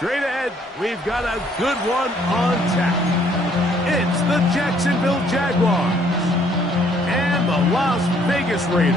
Straight ahead, we've got a good one on tap. It's the Jacksonville Jaguars and the Las Vegas Raiders.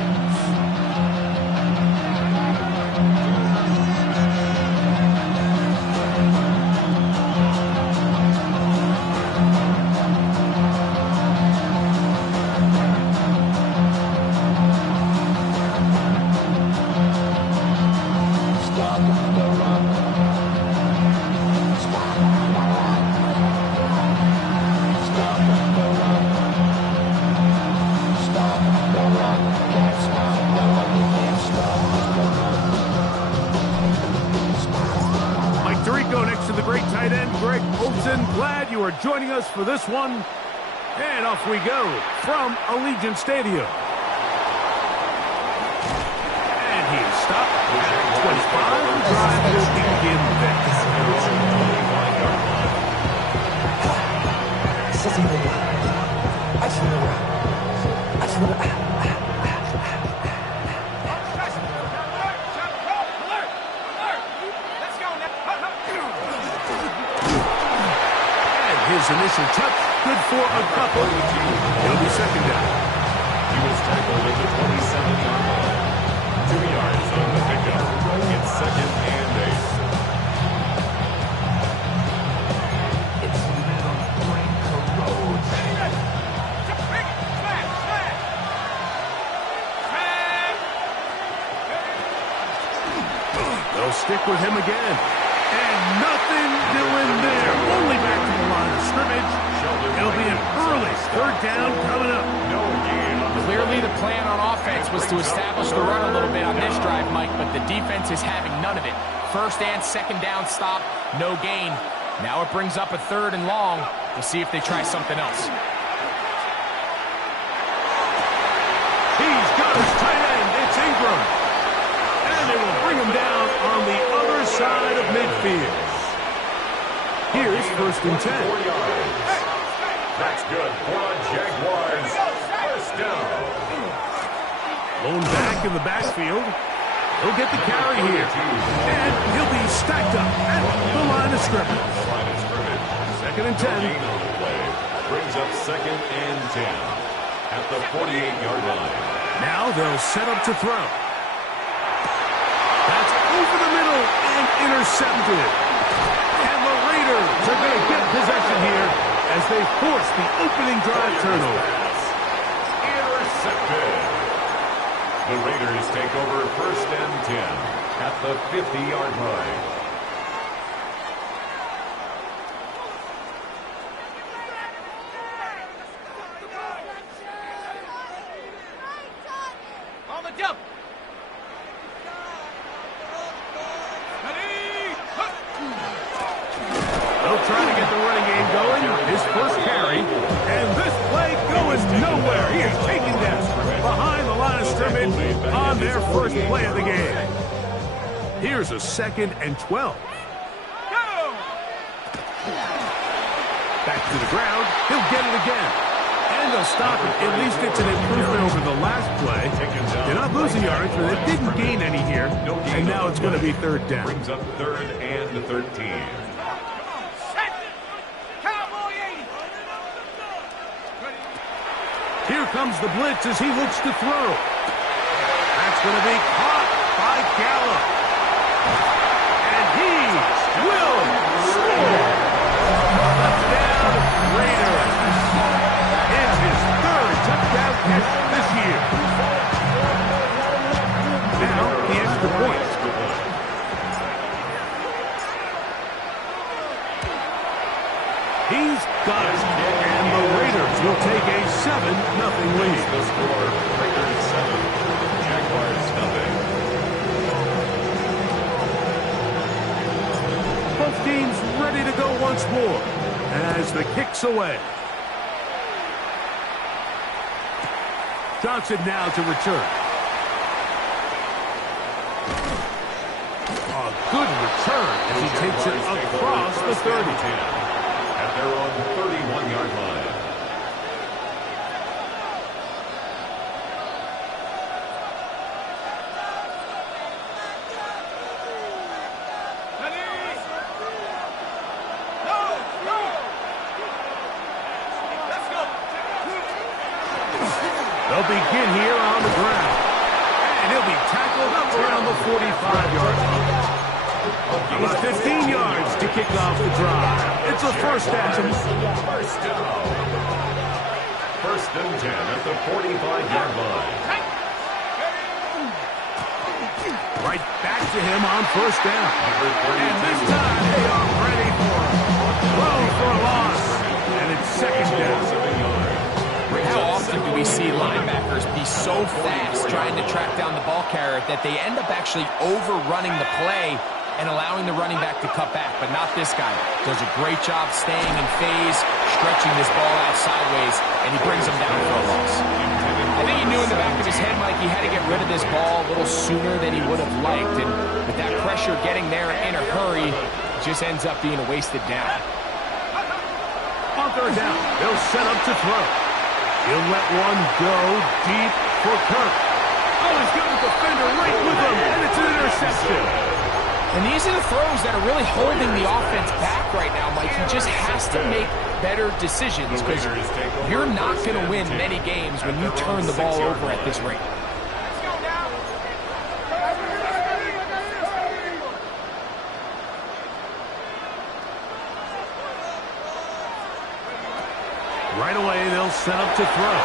Glad you are joining us for this one. And off we go from Allegiant Stadium. And he is stopped at 25. The drive will begin next. His initial touch, good for a couple. He'll be second down. He was tackled at the 27-yard line. 2 yards on the pickup. It's second and 8. It's metal brain corrodes. They'll stick with him again. And nothing doing there. Only back to the line of scrimmage. It'll be an early third down coming up. Clearly the plan on offense was to establish the run a little bit on this drive, Mike, but the defense is having none of it. First and second down stop, no gain. Now it brings up a third and long. We'll see if they try something else. He's got his tight end. It's Ingram. And they will bring him down on the other side of midfield. Here's first and 10. 4 yards. That's good for a Jaguars first down. Lone back in the backfield. He'll get the carry here. And he'll be stacked up at the line of scrimmage. Second and 10. Brings up second and 10 at the 48-yard line. Now they'll set up to throw. That's over the middle and intercepted. And the Raiders are going to get possession here as they force the opening drive turnover. Intercepted. The Raiders take over first and 10 at the 50-yard line. On the jump. They'll try to get the running game going. His first carry. And this play going nowhere. He is taken down behind the line of scrimmage on their first play of the game. Here's a second and 12. Back to the ground. He'll get it again. And they'll stop it. At least it's an improvement over the last play. They're not losing yards, but they didn't gain any here. And now it's going to be third down. Brings up third and 13. Here comes the blitz as he looks to throw. That's going to be caught by Gallup. And he will score. Touchdown, Raiders. It's his third touchdown catch this year. Now, the extra point. He's got it. And the Raiders will take a 7-0 lead. The score, Raiders 7, Jaguars 0. Both teams ready to go once more as the kick's away. Johnson now to return. A good return as he takes it across the 30. At their own 31-yard line. They'll begin here on the ground. And he'll be tackled up around the 45-yard line. He's 15 yards to kick off the drive. It's a first down. First and 10 at the 45-yard line. Right back to him on first down. And this time they are ready for him. Throw for a loss. And it's second down. How often do we see linebackers be so fast trying to track down the ball carrier that they end up actually overrunning the play and allowing the running back to cut back? But not this guy. Does a great job staying in phase, stretching this ball out sideways, and he brings him down for a loss. I think he knew in the back of his head, Mike, he had to get rid of this ball a little sooner than he would have liked. And with that pressure getting there in a hurry, it just ends up being a wasted down. On third down, they'll set up to throw. He'll let one go deep for Kirk. Oh, he's got the defender right with him, and it's an interception. And these are the throws that are really holding the offense back right now, Mike. He just has to make better decisions because you're not going to win many games when you turn the ball over at this rate. Right away, they'll set up to throw.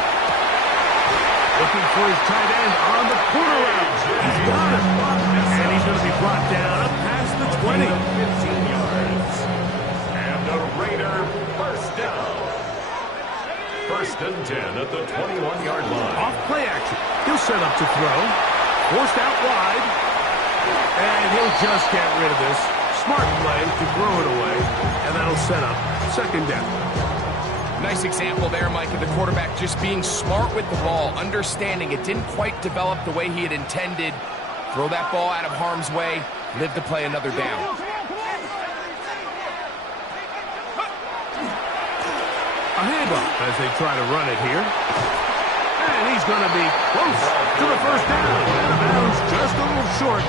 Looking for his tight end on the corner route. He's got it. And he's going to be brought down up past the 20. 15 yards. And the Raider first down. First and 10 at the 21-yard line. Off play action. He'll set up to throw. Forced out wide. And he'll just get rid of this. Smart play to throw it away. And that'll set up second down. Nice example there, Mike, of the quarterback just being smart with the ball, understanding it didn't quite develop the way he had intended. Throw that ball out of harm's way, live to play another down. A handoff as they try to run it here. And he's going to be close to the first down. Out of bounds, just a little short.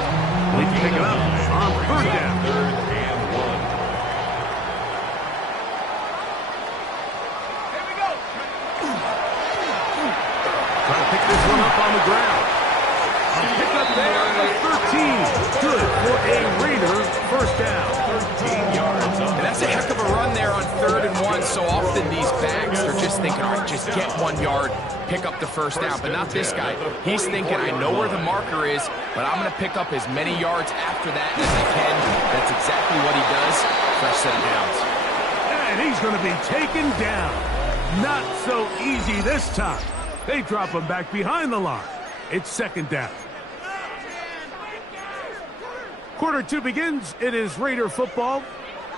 They can pick it up on third down. Third and 1. Trying to pick this one up on the ground. A pick up there at the 13. Good for a Raider first down. 13 yards. And that's a heck of a run there on 3rd and 1. So often these backs are just thinking, all right, just get 1 yard, pick up the first down. But not this guy. He's thinking, I know where the marker is, but I'm going to pick up as many yards after that as I can. That's exactly what he does. Fresh set of downs. And he's going to be taken down. Not so easy this time. They drop him back behind the line. It's second down. Quarter 2 begins. It is Raider football.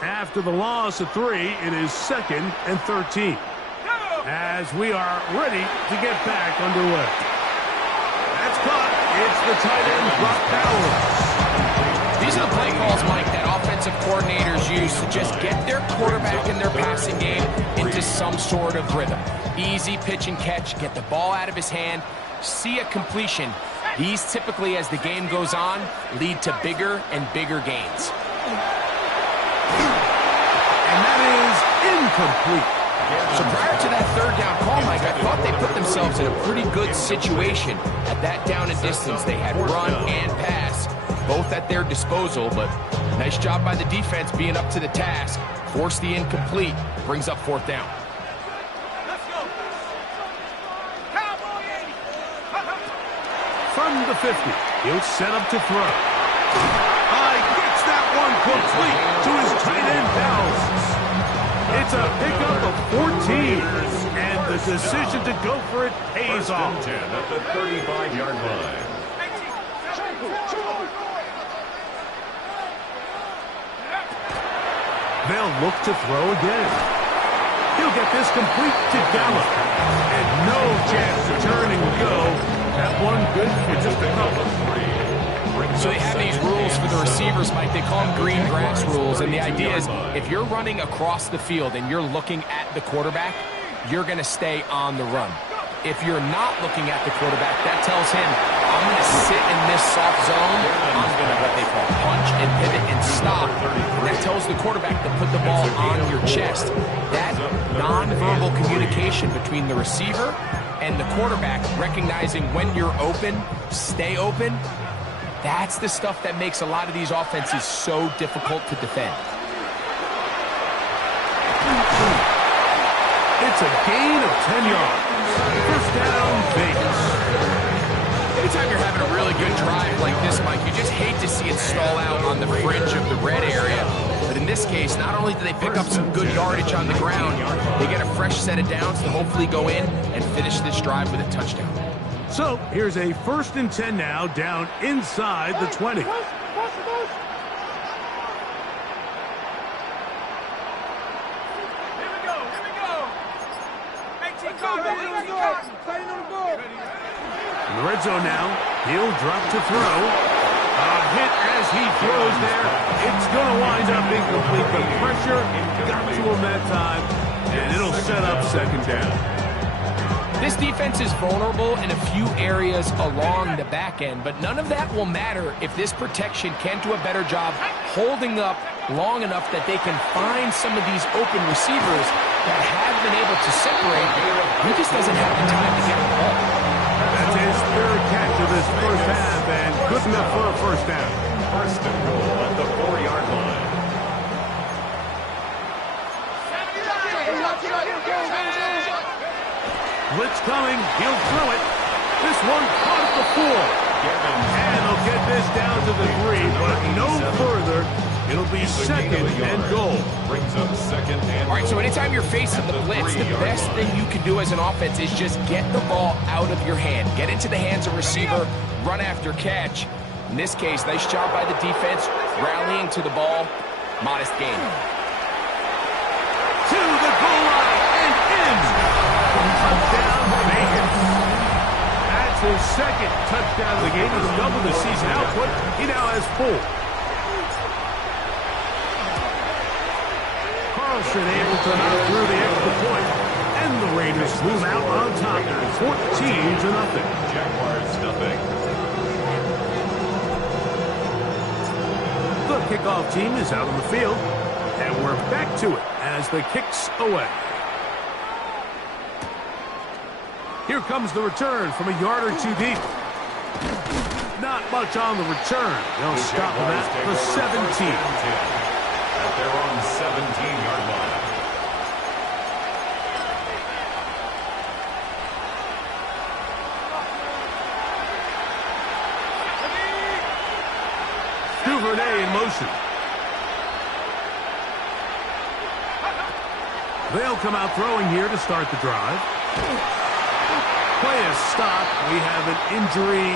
After the loss of 3, it is 2nd and 13. As we are ready to get back underway. That's caught. It's the tight end, Brock Bowers. These are the play calls, Mike, that offensive coordinators use to just get their quarterback in their passing game into some sort of rhythm. Easy pitch and catch, get the ball out of his hand, see a completion. These typically, as the game goes on, lead to bigger and bigger gains. And that is incomplete. So prior to that 3rd down call, Mike, I thought they put themselves in a pretty good situation at that down and distance. They had run and pass, both at their disposal, but nice job by the defense being up to the task. Force the incomplete, brings up 4th down. From the 50, he'll set up to throw. Gets that one complete to his tight end, Bowers. It's a pickup of 14, and the decision to go for it pays off. 10 at the 35-yard line. They'll look to throw again. He'll get this complete to Gallup, and no chance to turn and go. That one good for just a couple. So they have these rules for the receivers, Mike. They call them green grass rules. And the idea is if you're running across the field and you're looking at the quarterback, you're going to stay on the run. If you're not looking at the quarterback, that tells him, I'm going to sit in this soft zone. I'm going to what they call punch and pivot and stop. And that tells the quarterback to put the ball on your chest. That nonverbal communication between the receiver and the quarterback recognizing when you're open, stay open, that's the stuff that makes a lot of these offenses so difficult to defend. It's a gain of 10 yards. First down, Vegas. Anytime you're having a really good drive like this, Mike, you just hate to see it stall out on the fringe of the red area. But in this case, not only do they pick up some good yardage on the ground, they get a fresh set of downs to hopefully go in and finish this drive with a touchdown. So here's a 1st and 10 now, down inside the 20. In the red zone now, he'll drop to throw. A hit as he throws there. It's going to wind up incomplete. The pressure got to him that time, and it'll set up 2nd down. This defense is vulnerable in a few areas along the back end, but none of that will matter if this protection can't do a better job holding up long enough that they can find some of these open receivers that have been able to separate. He just doesn't have the time to get the ball. That's his 3rd catch of this first half, and good enough for a 1st down. 1st and goal at the 4-yard line. Blitz coming. He'll throw it. This one caught at the 4. And they'll get this down to the 3, but no further. It'll be 2nd and goal. Brings up 2nd and All right, so anytime you're facing the blitz, the best thing you can do as an offense is just get the ball out of your hand. Get into the hands of receiver, run after catch. In this case, nice job by the defense, rallying to the ball. Modest gain. To the goal line and in. Touchdown, Vegas. That's his 2nd touchdown of the game. He's doubled the season output. He now has 4. Carlson able to knock through the extra point, and the Raiders move out on top, 14-0. Jaguars nothing. The kickoff team is out on the field, and we're back to it as the kick's away. Here comes the return from a yard or 2 deep. Not much on the return. They'll stop him at the 17. At their own 17-yard line. Duvernay in motion. They'll come out throwing here to start the drive. Play is stopped. We have an injury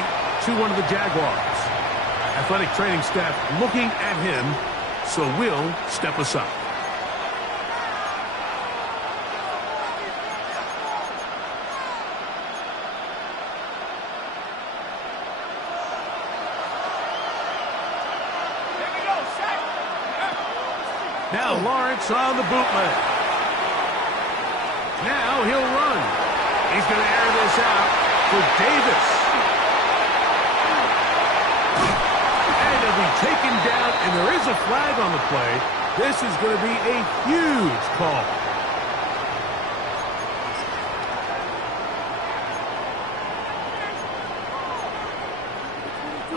to one of the Jaguars. Athletic training staff looking at him, so we'll step aside. Now Lawrence on the bootleg. Now he'll run. He's going to air this out for Davis. And he'll be taken down, and there is a flag on the play. This is going to be a huge call.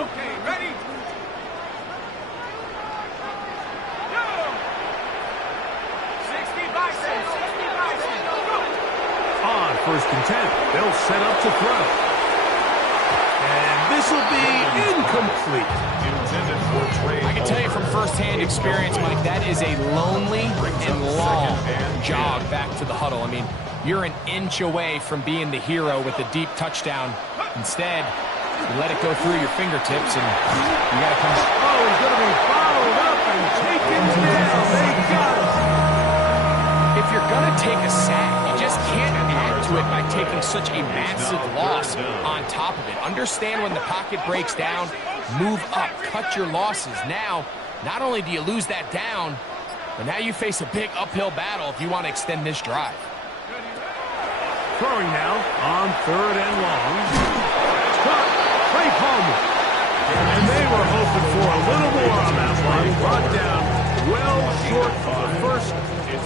Okay, ready? Go! 60 bison, 60 bison, go! On 1st and 10, they'll set up to throw. And this will be incomplete. Intended for trade. I can tell you from firsthand experience, Mike, that is a lonely and long jog back to the huddle. I mean, you're an inch away from being the hero with a deep touchdown. Instead, you let it go through your fingertips, and you got to come back. Oh, he's going to be followed up and taken down. They got it. If you're going to take a sack, you just can't add to it by taking such a massive loss on top of it. Understand when the pocket breaks down, move up, cut your losses. Now, not only do you lose that down, but now you face a big uphill battle if you want to extend this drive. Throwing now on 3rd and long. Caught Trey Palmer. And they were hoping for a little more on that one. Brought down well short of the first.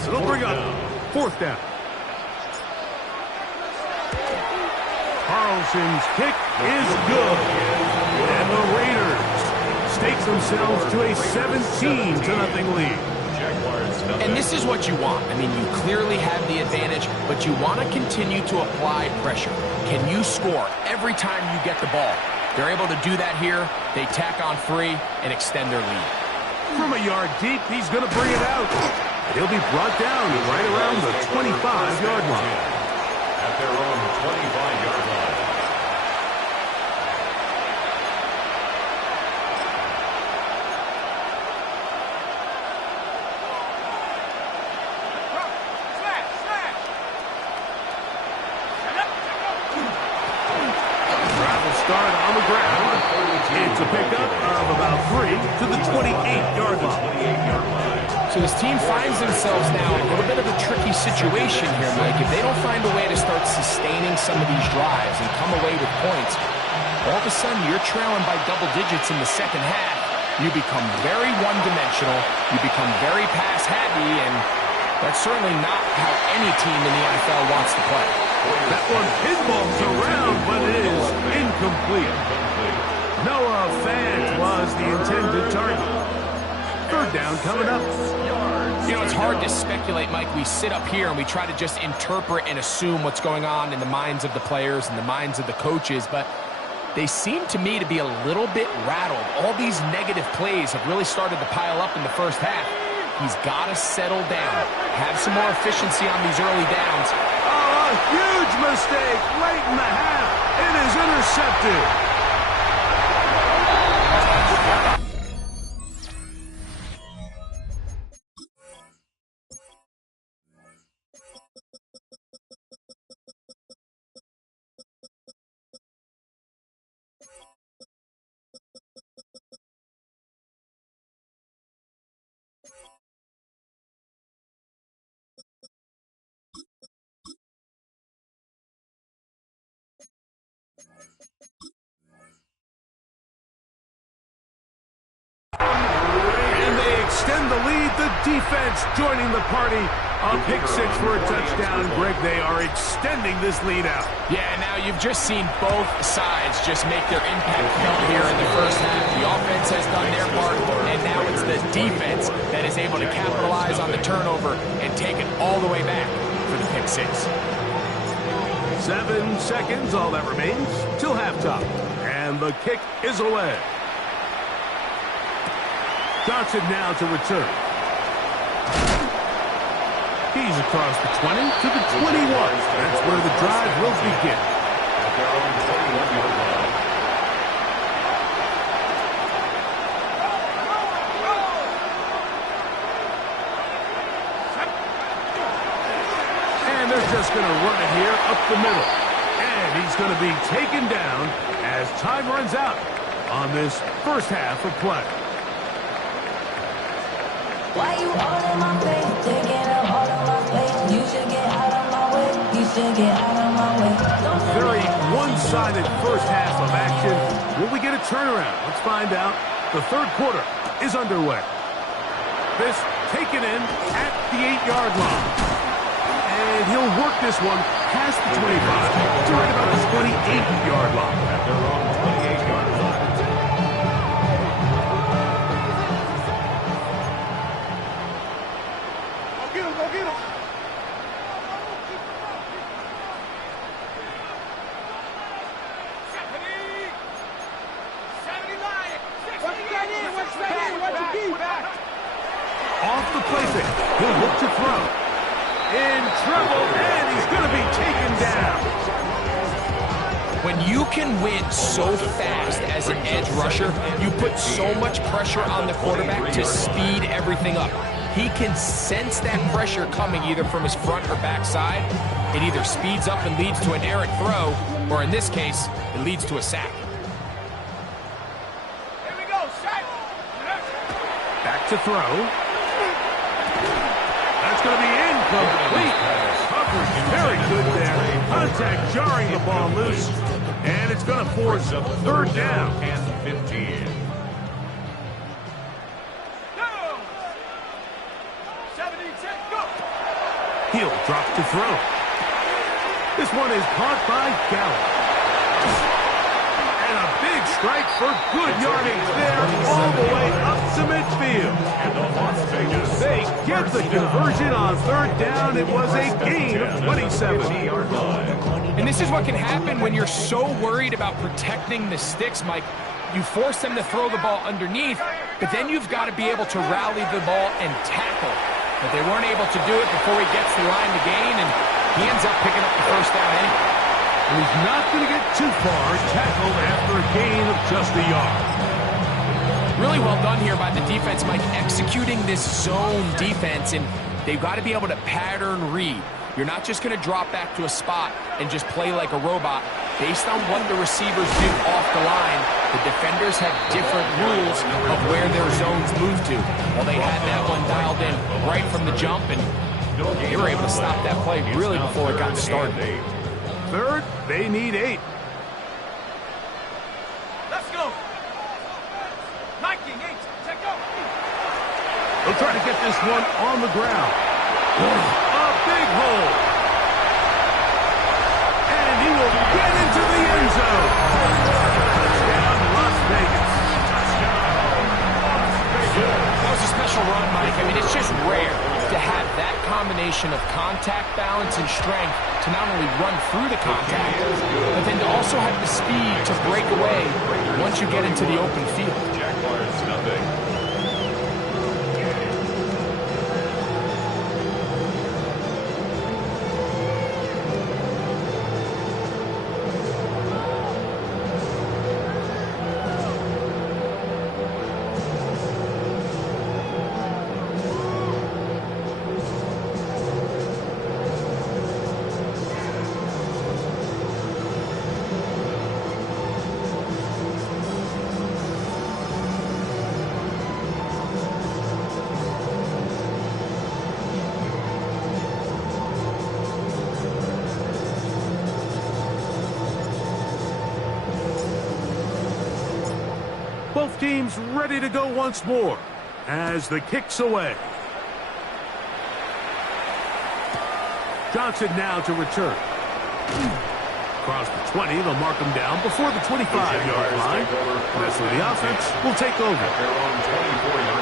It'll bring up 4th down. Carlson's kick is good. And the Raiders stake themselves to a 17-0 lead. And this is what you want. I mean, you clearly have the advantage, but you want to continue to apply pressure. Can you score every time you get the ball? They're able to do that here. They tack on 3 and extend their lead. From a yard deep, he's going to bring it out. He'll be brought down right around the 25-yard line. At their own 25-yard line. Start on the ground. It's a pickup of about 3 to the 28-yard line. So this team finds themselves now in a little bit of a tricky situation here, Mike. If they don't find a way to start sustaining some of these drives and come away with points, all of a sudden you're trailing by double digits in the second half. You become very one-dimensional. You become very pass-happy, and that's certainly not how any team in the NFL wants to play. That one pinballs around, but it is incomplete. Noah Fant was the intended target. Third down coming up. You know, it's hard to speculate, Mike. We sit up here and we try to just interpret and assume what's going on in the minds of the players and the minds of the coaches, but they seem to me to be a little bit rattled. All these negative plays have really started to pile up in the first half. He's got to settle down, have some more efficiency on these early downs. Oh, a huge mistake late in the half. It is intercepted. And they extend the lead. The defense joining the party. A pick 6 for a touchdown. Greg, they are extending this lead out. Yeah, now you've just seen both sides just make their impact felt here in the first half. The offense has done their part, and now it's the defense that is able to capitalize on the turnover and take it all the way back for the pick 6. 7 seconds, all that remains, till halftime. And the kick is away. Johnson now to return. He's across the 20 to the 21. That's where the drive will begin. At their own 21-yard line. And they're just going to run it here up the middle. And he's going to be taken down as time runs out on this first half of play. Why you all in my face, taking up all of my space? You should get out of my way. You should get out of my way. Very one-sided first half of action. Will we get a turnaround? Let's find out. The third quarter is underway. This taken in at the 8-yard line. And he'll work this one past the 25 to right about the 28-yard line. At their own 28-yard line. Go get him. Off the play fake. He'll look to throw. In trouble, and he's going to be taken down. When you can win so fast as an edge rusher, you put so much pressure on the quarterback to speed everything up. He can sense that pressure coming either from his front or back side. It either speeds up and leads to an errant throw, or in this case, it leads to a sack. Here we go, sack. Back to throw. That's going to be incomplete. Coverage very good there. Contact jarring the ball loose. And it's going to force a third down. And 15. Go. 76, go. Hill drops to throw. This one is caught by Gallup. And a big strike for good yardage there, all the way up to midfield. And the Las Vegas They get the conversion on third down. It was a gain of 27. 50-yard line. And this is what can happen when you're so worried about protecting the sticks, Mike. You force them to throw the ball underneath, but then you've got to be able to rally the ball and tackle. But they weren't able to do it before he gets the line to gain, and he ends up picking up the first down anyway. And he's not going to get too far, tackled after a gain of just a yard. Really well done here by the defense, Mike, executing this zone defense, and they've got to be able to pattern read. You're not just going to drop back to a spot and just play like a robot. Based on what the receivers do off the line, the defenders have different rules of where their zones move to. Well, they had that one dialed in right from the jump, and they were able to stop that play really before it got started. Third, they need 8. Let's go. 19, 8, check go. They'll try to get this one on the ground. A big hole. And he will get into the end zone. Touchdown, Las Vegas. That was a special run, Mike. I mean, it's just rare to have that combination of contact balance and strength to not only run through the contact, but then to also have the speed to break away once you get into the open field. Jaguars, nothing. Both teams ready to go once more as the kick's away. Johnson now to return. Across the 20, they'll mark him down before the 25-yard line. That's where the offense will take over. Their own 24-yard line.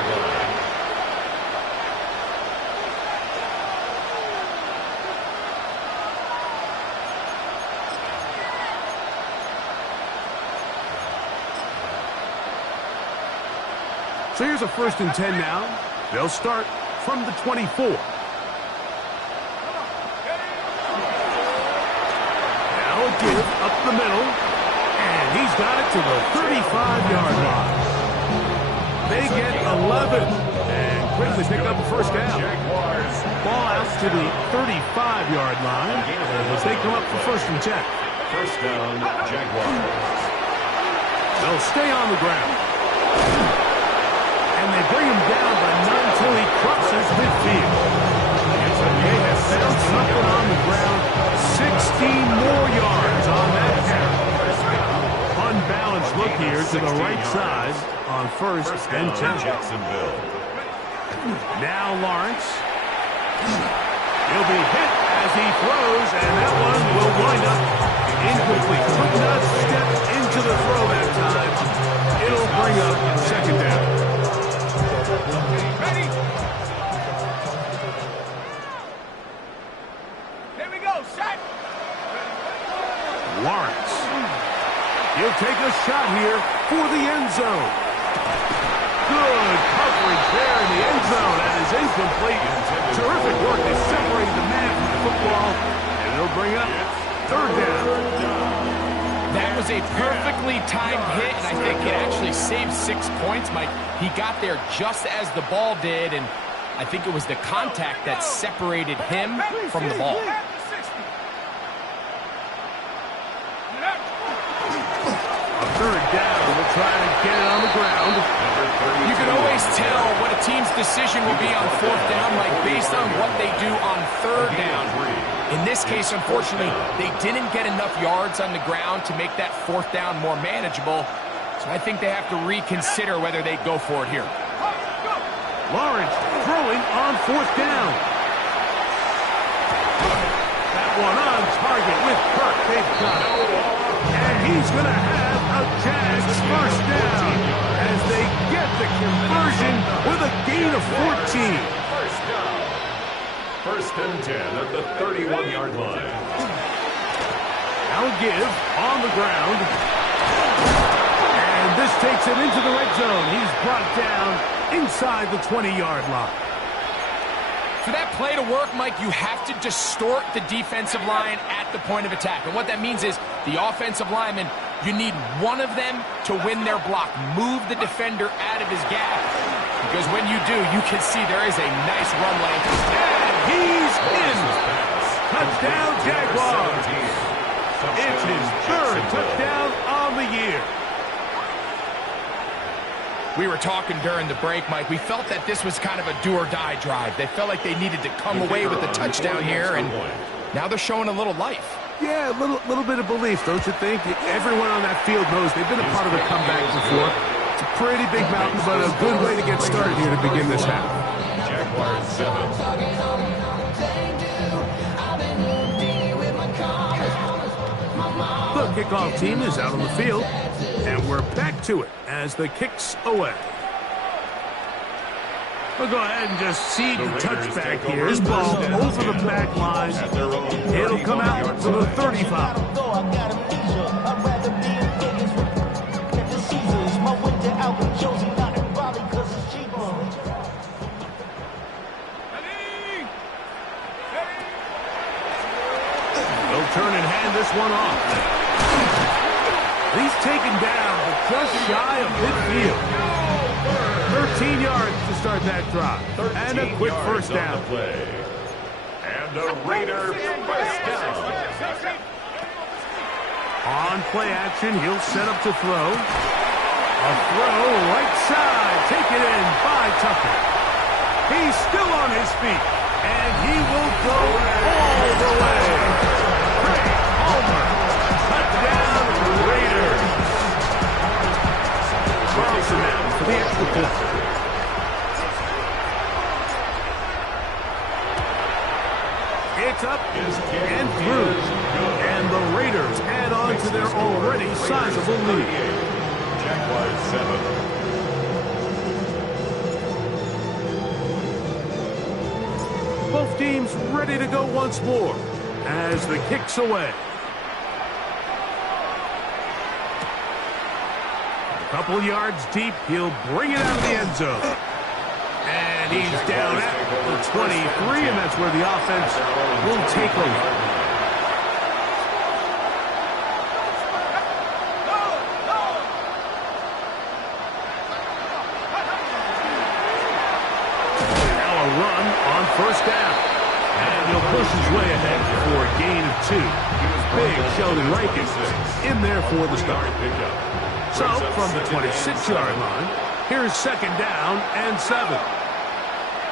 So here's a 1st and 10 now. They'll start from the 24. Now a give up the middle. And he's got it to the 35-yard line. They get 11 and quickly pick up a first down. Jaguars. Ball out to the 35-yard line as they come up for 1st and 10. First down, Jaguars. They'll stay on the ground. And they bring him down, but not until he crosses midfield. They have found something on the ground. 16 more yards on that carry. Unbalanced look here to the right side on 1st and 10. Jacksonville. Now Lawrence. He'll be hit as he throws, and that one will wind up incomplete. Could not step into the throw that time. It'll bring up 2nd down. Ready? Here we go, set. Lawrence. He'll take a shot here for the end zone. Good coverage there in the end zone. That is incomplete. Terrific work to separate the man from the football. And it'll bring up 3rd down. That was a perfectly timed hit, and I think it actually saved 6 points, Mike. He got there just as the ball did, and I think it was the contact that separated him from the ball. A 3rd down. We'll try to get it on the ground. You can always tell what a team's decision will be on 4th down, Mike, based on what they do on 3rd down. In this case, unfortunately, they didn't get enough yards on the ground to make that 4th down more manageable. So I think they have to reconsider whether they go for it here. Lawrence throwing on 4th down. That one on target with Kirk. They've got it. And he's going to have a Jags first down as they get the conversion with a gain of 14. First down. First and 10 at the 31-yard line. Now a give on the ground. And this takes it into the red zone. He's brought down inside the 20-yard line. For that play to work, Mike, you have to distort the defensive line at the point of attack. And what that means is the offensive lineman, you need one of them to win their block. Move the defender out of his gap. Because when you do, you can see there is a nice run lane. And he's in. Touchdown, Jaguars. It's his third touchdown on the year. We were talking during the break, Mike. We felt that this was kind of a do-or-die drive. They felt like they needed to come away with a touchdown here, and now they're showing a little life. Yeah, a little bit of belief, don't you think? Everyone on that field knows they've been a part of a comeback before. It's a pretty big mountain, but a good way to get started here to begin this half. Jaguars 7. The kickoff team is out on the field, and we're back to it as the kick's away. We'll go ahead and just see the touchback here. His ball over the back line. It'll come out to the 35. They'll turn and hand this one off. He's taken down, but just shy of midfield. 13 yards to start that drive. And a quick first down. And a Raider first down. On play action, he'll set up to throw. A throw right side. Taken in by Tucker. He's still on his feet. And he will go all the way. Craig Palmer. Touchdown, Raiders. Carlson now for the extra point. It's up and through. And the Raiders add on to their already sizable lead. Jaguars 7. Both teams ready to go once more as the kick's away. A couple yards deep, he'll bring it out of the end zone. And he's down at the 23, and that's where the offense will take over. Now a run on first down. And he'll push his way ahead for a gain of 2. Big Sheldon Rankin in there for the start. So, from the 26-yard line, here's second down and 7.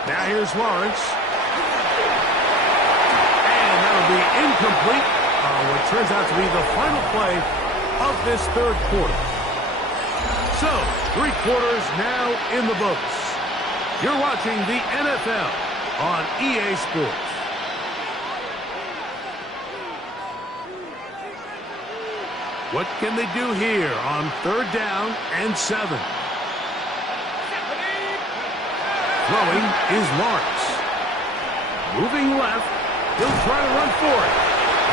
Now here's Lawrence. And that'll be incomplete on what turns out to be the final play of this third quarter. So, 3 quarters now in the books. You're watching the NFL on EA Sports. What can they do here on third down and 7? Throwing is Lawrence. Moving left. He'll try to run for it.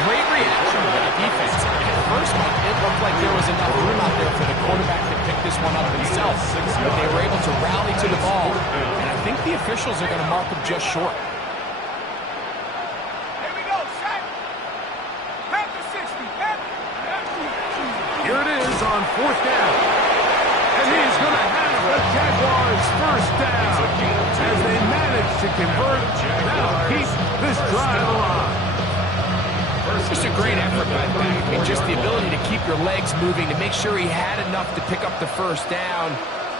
Great reaction by the defense. At first, Mike, it looked like there was enough room out there for the quarterback to pick this one up himself. But they were able to rally to the ball, and I think the officials are going to mark him just short. Here we go, set. Pass the 60. Here it is on fourth down. And he's going to have the Jaguars first down as they manage to convert. Now keep this drive alive. Just a great effort by the back. I mean, just the ability to keep your legs moving, to make sure he had enough to pick up the first down.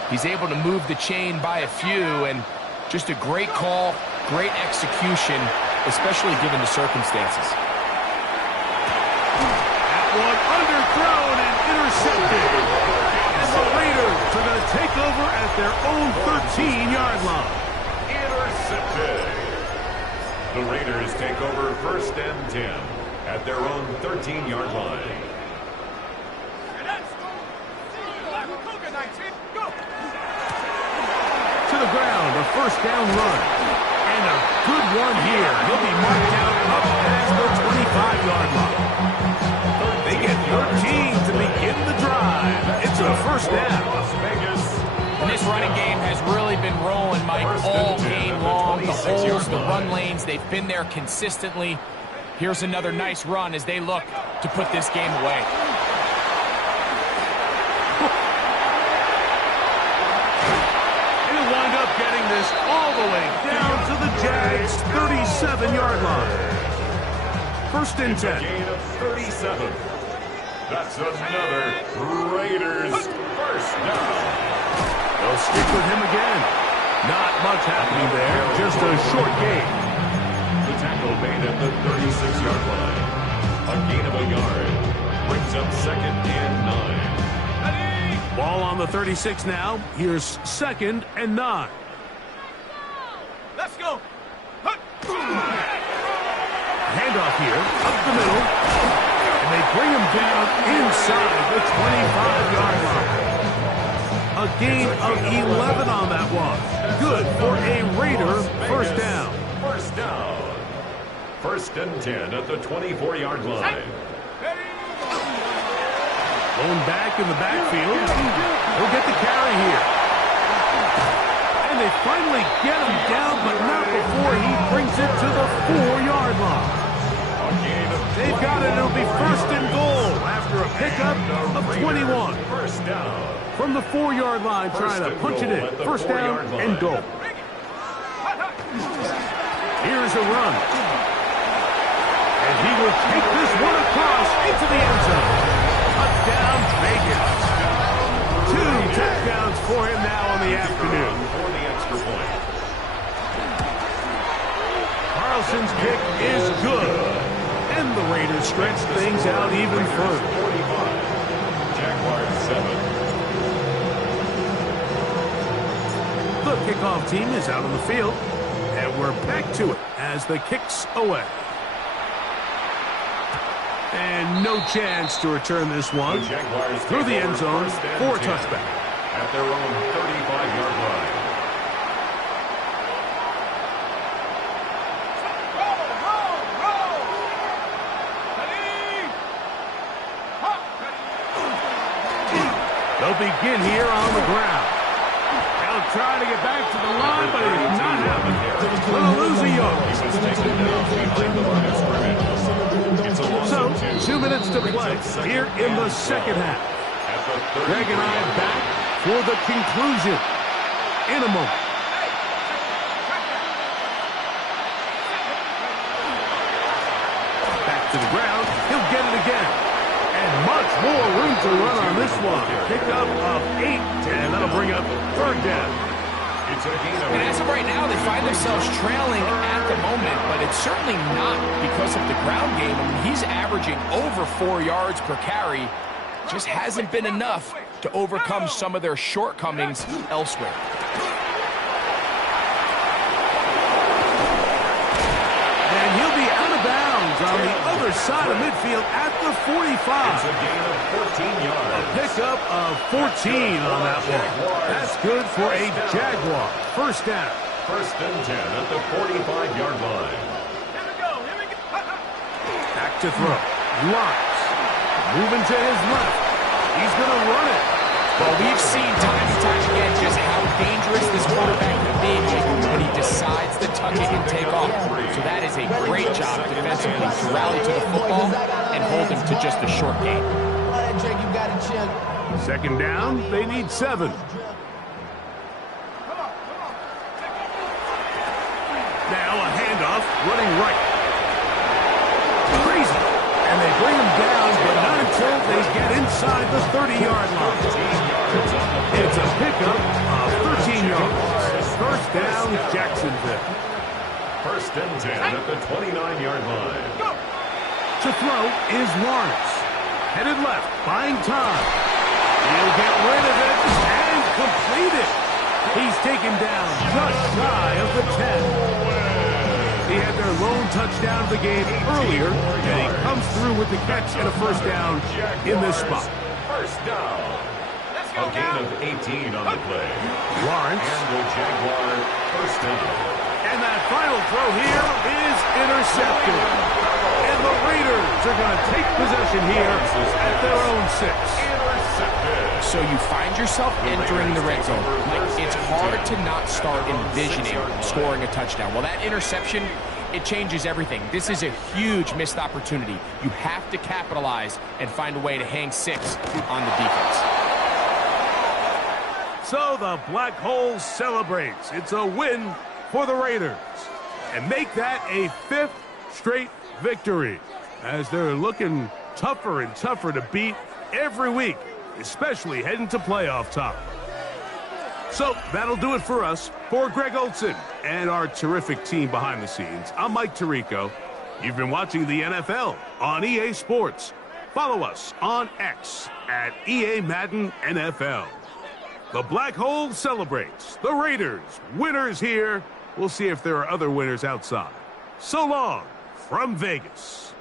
He's able to move the chain by a few, and just a great call, great execution, especially given the circumstances. That one underthrown and intercepted. And the Raiders are going to take over at their own 13-yard line. Intercepted. The Raiders take over first and 10 at their own 13-yard line. first down run. And a good one here. He'll be marked down up past the 25-yard line. They get 13 to begin the drive. It's a first down. Las Vegas. And this running game has really been rolling, Mike, all game long. The holes, the run lanes, they've been there consistently. Here's another nice run as they look to put this game away. He'll wind up getting this all the way down to the Jags' 37-yard line. First and 10. Gain of 37. That's another Raiders first down. They'll stick with him again. Not much happening there, just a short gain. The tackle made at the 36-yard line. A gain of a yard. Brings up second and 9. Ball on the 36 now. Here's second and 9. Let's go. Handoff here, up the middle. And they bring him down inside the 25-yard line. A gain of 11 on that one. Good for a Raider first down. First down. First and 10 at the 24-yard line. Going back in the backfield. He'll get the carry here. And they finally get him down, but not before he brings it to the 4-yard line. They've got it. It'll be first and goal after a pickup of 21. First down. From the 4-yard line, trying to punch it in. First down and goal. Here's a run. And he will take this one across into the end zone. Touchdown, Vegas. 2 touchdowns for him now on the afternoon. For the extra point. Carlson's kick is good. And the Raiders stretch things out even further. 45. Jaguars 7. The kickoff team is out on the field, and we're back to it as the kick's away. And no chance to return this one The Jaguars through the end zone for a touchback. At their own 35-yard line. They'll begin here on the ground. They'll try to get back to the line, but it's not happening. They'll lose a yard. So, 2 minutes to play here in the second half. Greg and I are back for the conclusion in a moment. Back to the ground. He'll get it again. And much more room to run on this one. Pick up of 8, and that'll bring up third down. It's a gain of And as of right now, they find themselves trailing at the moment, but it's certainly not because of the ground game. I mean, he's averaging over 4 yards per carry. Just hasn't been enough to overcome some of their shortcomings elsewhere. And he'll be out of bounds on the other side of midfield at the 45. It's a gain of 14 yards. Pickup of 14 on that one. That's good for a Jaguar. First down. First and 10 at the 45-yard line. Back to throw. Lines. Moving to his left. He's going to run it. Well, we've seen time and time again just how dangerous this quarterback can be when he decides to tuck it and take off. So that is a great job defensively to rally to the football and hold him to just a short gain. Second down, they need 7. Now a handoff, running right. Crazy. And they bring him down, but not until they get inside the 30-yard line. It's a pickup of 13 yards. First down, Jacksonville. First and 10 at the 29-yard line. To throw is Lawrence. Headed left, buying time. He'll get rid of it and complete it. He's taken down just shy of the 10. He had their lone touchdown of the game earlier, and he comes through with the catch and a first down in this spot. First down. Let's A gain of 18 on the play. Lawrence. And the Jaguar first down. And that final throw here is intercepted. And the Raiders are going to take possession here at their own 6. Intercepted. So you find yourself entering the red zone. Like, it's hard to not start envisioning scoring a touchdown. Well, that interception, it changes everything. This is a huge missed opportunity. You have to capitalize and find a way to hang 6 on the defense. So the Black Hole celebrates. It's a win for the Raiders. And make that a 5th straight victory, as they're looking tougher and tougher to beat every week, especially heading to playoff time. So that'll do it for us. For Greg Olson and our terrific team behind the scenes, I'm Mike Tirico. You've been watching the NFL on EA Sports. Follow us on X at EA Madden NFL. The Black Hole celebrates. The Raiders, winners here. We'll see if there are other winners outside. So long from Vegas.